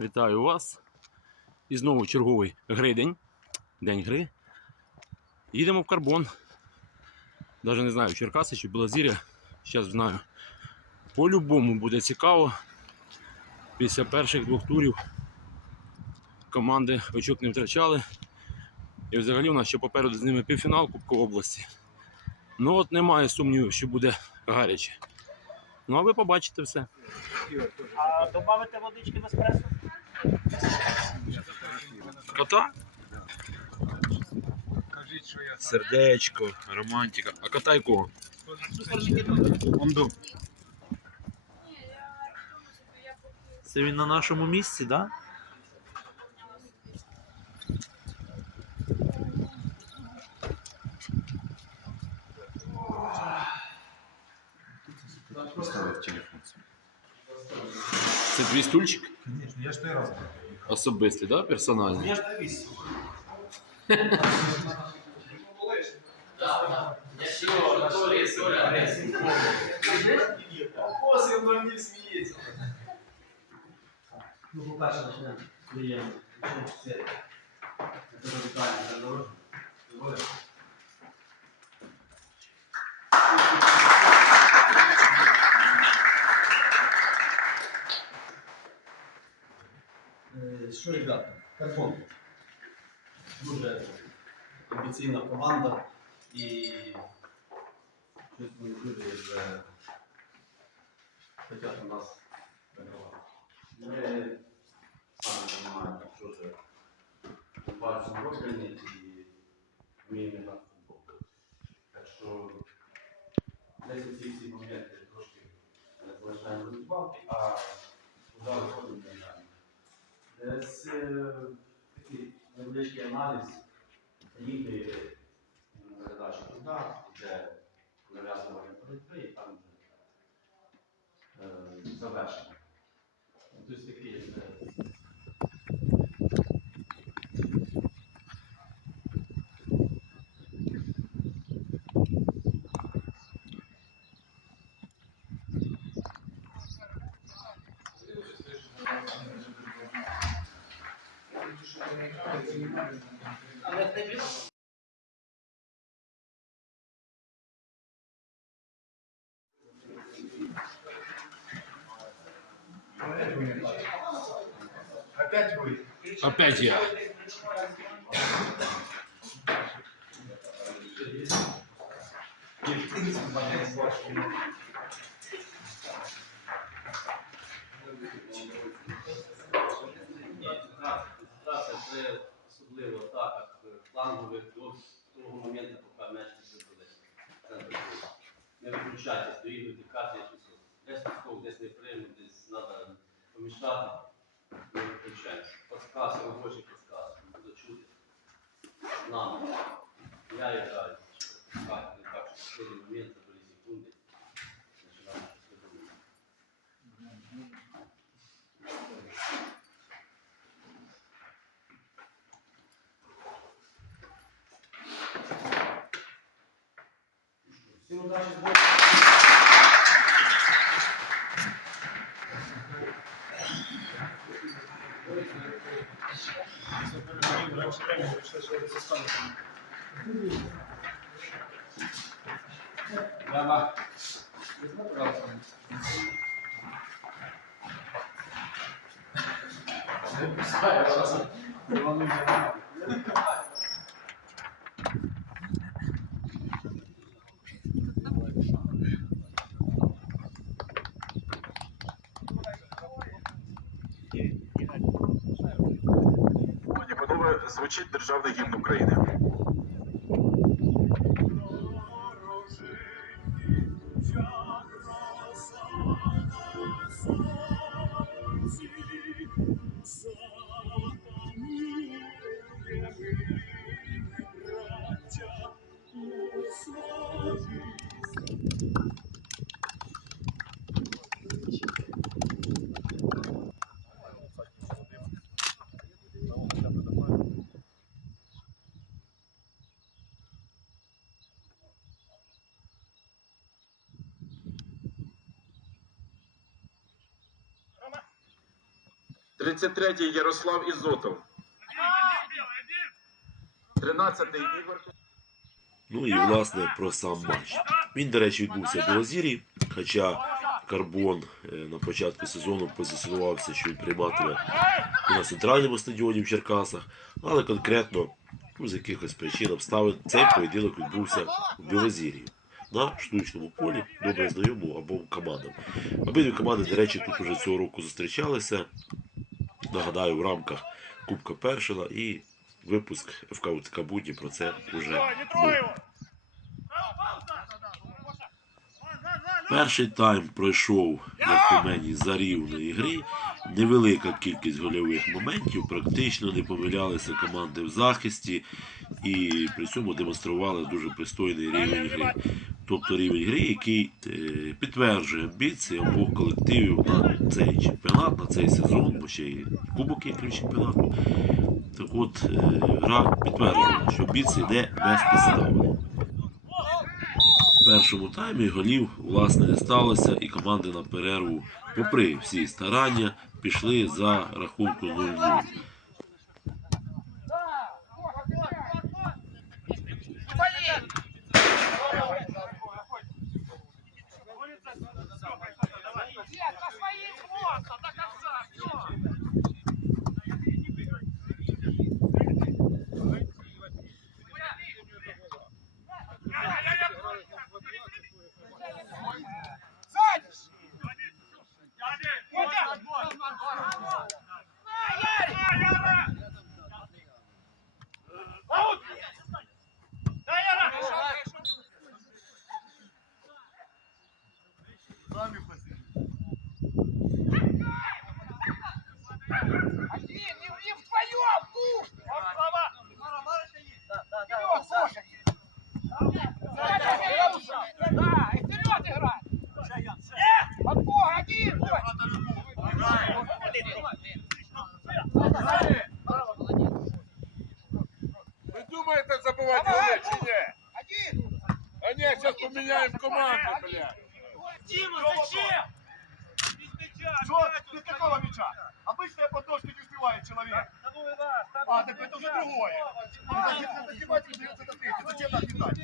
Вітаю вас. І знову черговий гридень. День гри. Їдемо в карбон. Навіть не знаю, Черкаси чи Білозір'я. Зараз знаю. По-любому буде цікаво. Після перших двох турів команди очок не втрачали. І взагалі у нас ще попереду з ними півфінал Кубку області. Ну от немає сумнівів, що буде гаряче. Ну а ви побачите все. А добавити водички в еспресо? Кота? Сердечко, романтика. А кота якого? Онду. Це він на нашому місці, так? Телефон. Це твій стульчик? Я ж той раз. Особистий, да? Персональний? Я ж дивись. Ну, по-перше, почнемо клієнт. Це вітання для народження. Е, Що, ребята, карбон. Дуже амбіційна команда і щось вони люди вже хочуть у нас вигравати. Ми самі розуміємо, що це бачимо розвині і вміємо в футбол. Так що десь ці всі моменти трошки залишаємо розбавки, а туди виходимо грані. Десь е, такий невеличкий аналіз їхньої м, передачі туди, де нав'язування боротьби і там е, завершення. Тобто такі е, Опять ви. Опять я. Концентрація це особливо так, як до того моменту, поки не виходить. Не виключайтесь, доїдуть карти, якщо десь підскок, десь не приймуть, десь треба помішати. Не виключайтесь. Подсказ, робочий подсказ, буду чути. Нам. Я граю. sondagens boas. Gravar. Não, não, não. 33-й Ярослав Ізотов. 13-й Ігор Ну і власне про сам матч. Він, до речі, відбувся в Білозірі, хоча Карбон е, на початку сезону позиціонувався, що він прийматиме на центральному стадіоні в Черкасах, але конкретно ну, з якихось причин обставин цей поєдинок відбувся в Білозір'ї. На штучному полі добре знайомому обом командам. Обидві команди, до речі, тут уже цього року зустрічалися. Нагадаю, в рамках Кубка Першина і випуск ФК УТК Будні про це вже був. Перший тайм пройшов, як по мені, за рівної гри. Невелика кількість гольових моментів, практично не помилялися команди в захисті і при цьому демонстрували дуже пристойний рівень гри. Тобто рівень гри, який е, підтверджує амбіції обох колективів на цей чемпіонат, на цей сезон, бо ще й кубок є крім чемпіонату. Так от е, гра підтверджує, що амбіції йде без підстави. В першому таймі голів власне не сталося, і команди на перерву, попри всі старання, пішли за рахунку 0-0. Ви думаєте забивати голи чи ні? А ні, зараз поміняємо команду, блядь. Что? Без какого мяча? Обычно я подножки не успевает человек. А, так это уже другое. Ну, значит, это снимать дается до третьего. Зачем нас кидать?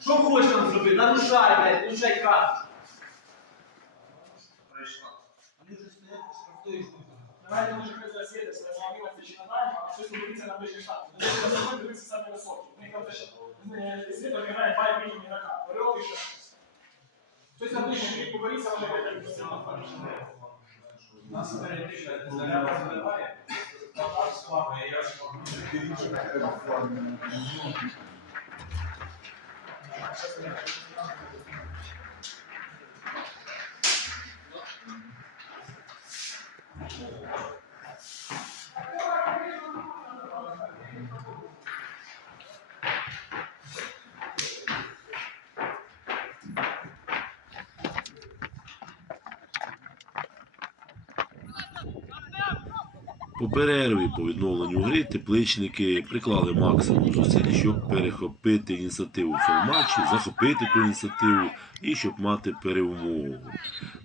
Що хочеш там зробити? Нарушай, блядь, нарушай крас. Давайте може хай засіяти, сформувати чи надаємо, а щось дивиться на ближній штат. Вони самі високі. Них там теж звідти грає два мінімум ігрока. Орел і щось. Хтось на ближній бік поборіться, може вийти до цього Нас перед заряд забиває. По перерві по відновленню гри тепличники приклали максимум зусиль, щоб перехопити ініціативу в цьому матчі, захопити ту ініціативу і щоб мати перемогу.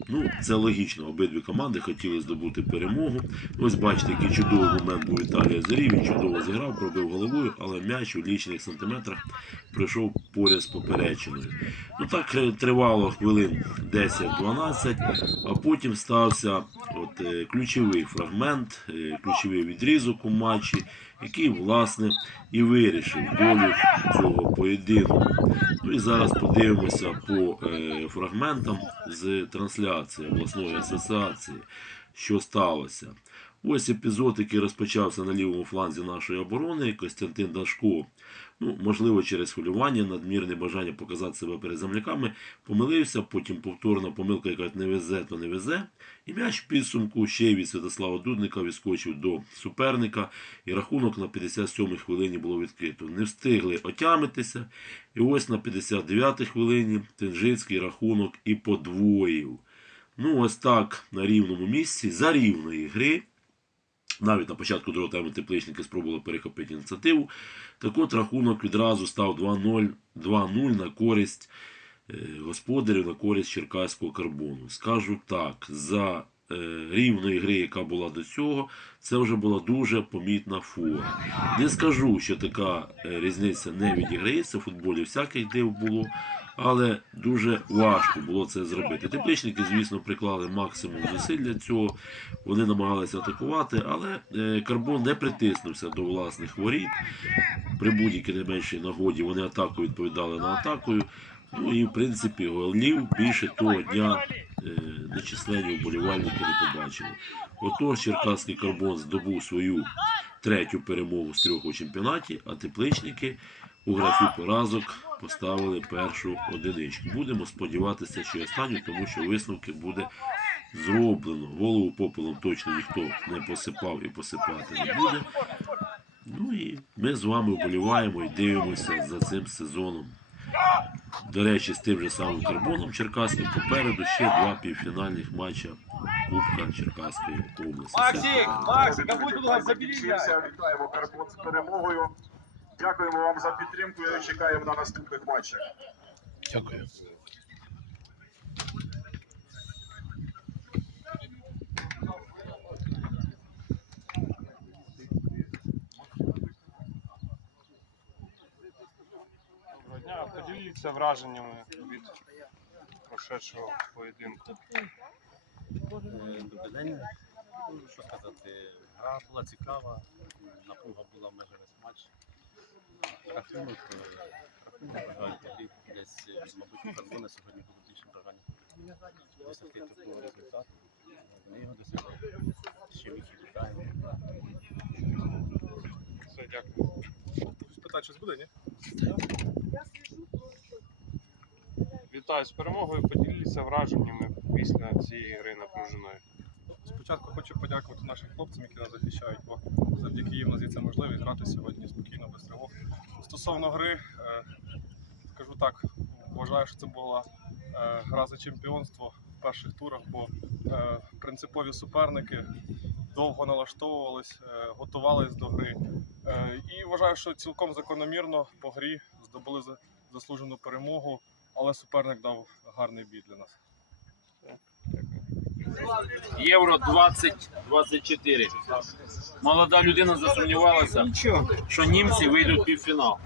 Ну, це логічно. Обидві команди хотіли здобути перемогу. Ось бачите, який чудовий момент був Віталія Зорі. Він чудово зіграв, пробив головою, але м'яч у лічних сантиметрах пройшов поряд з поперечиною. Ну так е, тривало хвилин 10-12, а потім стався от, е, ключовий фрагмент, е, ключовий відрізок у матчі, який, власне, і вирішив долю цього поєдинку. Ну і зараз подивимося по е, фрагментам з трансляції обласної асоціації, що сталося. Ось епізод, який розпочався на лівому фланзі нашої оборони. Костянтин Дашко, ну, можливо, через хвилювання, надмірне бажання показати себе перед земляками, помилився, потім повторна помилка, яка не везе, то не везе. І м'яч в підсумку ще від Святослава Дудника відскочив до суперника, і рахунок на 57-й хвилині було відкрито. Не встигли отямитися. І ось на 59-й хвилині Тенжицький рахунок і подвоїв. Ну, ось так на рівному місці, за рівної гри. Навіть на початку другого тайму тепличники спробували перехопити ініціативу. Так от рахунок відразу став 2-0 2-0 на користь господарів, на користь Черкаського карбону. Скажу так, за е, рівної гри, яка була до цього, це вже була дуже помітна фора. Не скажу, що така е, різниця не відіграється. В футболі всяких див було, але дуже важко було це зробити. Тепличники, звісно, приклали максимум зусиль для цього. Вони намагалися атакувати, але е, карбон не притиснувся до власних воріт. При будь-якій не меншій нагоді вони атакою відповідали на атакою. Ну і в принципі голів більше того дня е, нечисленні вболівальники не побачили. Отож, Черкаський карбон здобув свою третю перемогу з трьох у чемпіонаті, а тепличники у графі поразок поставили першу одиничку. Будемо сподіватися, що останню, тому що висновки буде зроблено. Голову попелом точно ніхто не посипав і посипати не буде. Ну і ми з вами вболіваємо і дивимося за цим сезоном. До речі, з тим же самим карбоном Черкаським попереду ще два півфінальних матча Кубка Черкаської області. Максик, Максик, а будь ласка, забери Вітаємо Карбон з перемогою. Дякуємо вам за підтримку і чекаємо на наступних матчах. Дякую. Доброго дня. Поділіться враженнями від прошедшого поєдинку. Добрий день. Що сказати, гра була цікава, напруга була майже весь матч. Рахунок, е, рахунок, жаль, тоді десь, е, мабуть, у Карбона сьогодні було більше бажання досягти такого результату. Вони його досягли. Ще їх вітаємо. Все, дякую. Питати щось буде, ні? Вітаю з перемогою. Поділіться враженнями після цієї гри напруженої. Спочатку хочу подякувати нашим хлопцям, які нас захищають, бо завдяки їм нас є ця можливість грати сьогодні спокійно, без тривог. Стосовно гри, е, скажу так, вважаю, що це була е, гра за чемпіонство в перших турах, бо е, принципові суперники довго налаштовувались, готувались до гри. І вважаю, що цілком закономірно по грі здобули за- заслужену перемогу, але суперник дав гарний бій для нас. Євро 2024. Молода людина засумнівалася, що німці вийдуть в півфінал.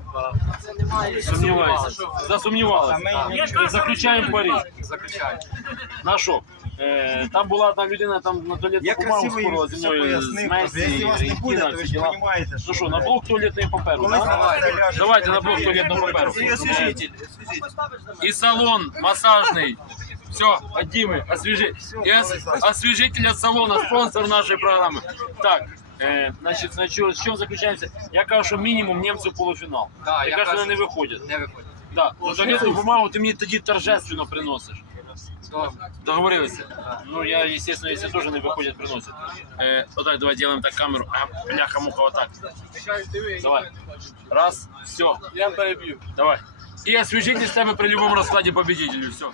Сумніваюся. Засумнівалася. Заключаємо Париж. На що? Е, там була одна людина, там на туалетну бумагу спорила зі мною з Месі, Рейкіна, всі діла. Ну що, на блок туалетної паперу, так? Давайте на блок туалетного паперу. Е, І салон масажний. Все, от Димы, освежи... и ос- освежитель от салона, спонсор нашей программы. Так, э, значит, на чё- с чем заключаемся? Я кажу, що мінімум німці в полуфінал. Да, я кажу, вони не виходять. Не виходять. Да. Ну, туалетну бумагу ти мені тоді торжественно приносиш. Договорилися? Ну, я, естественно, если тоже не выходит, приносит. Э, вот так, давай делаем так камеру. А, бляха-муха, вот так. Давай. Раз, все. Я перебью. Давай. И освежитель с тобой при любом раскладе победителю. Все.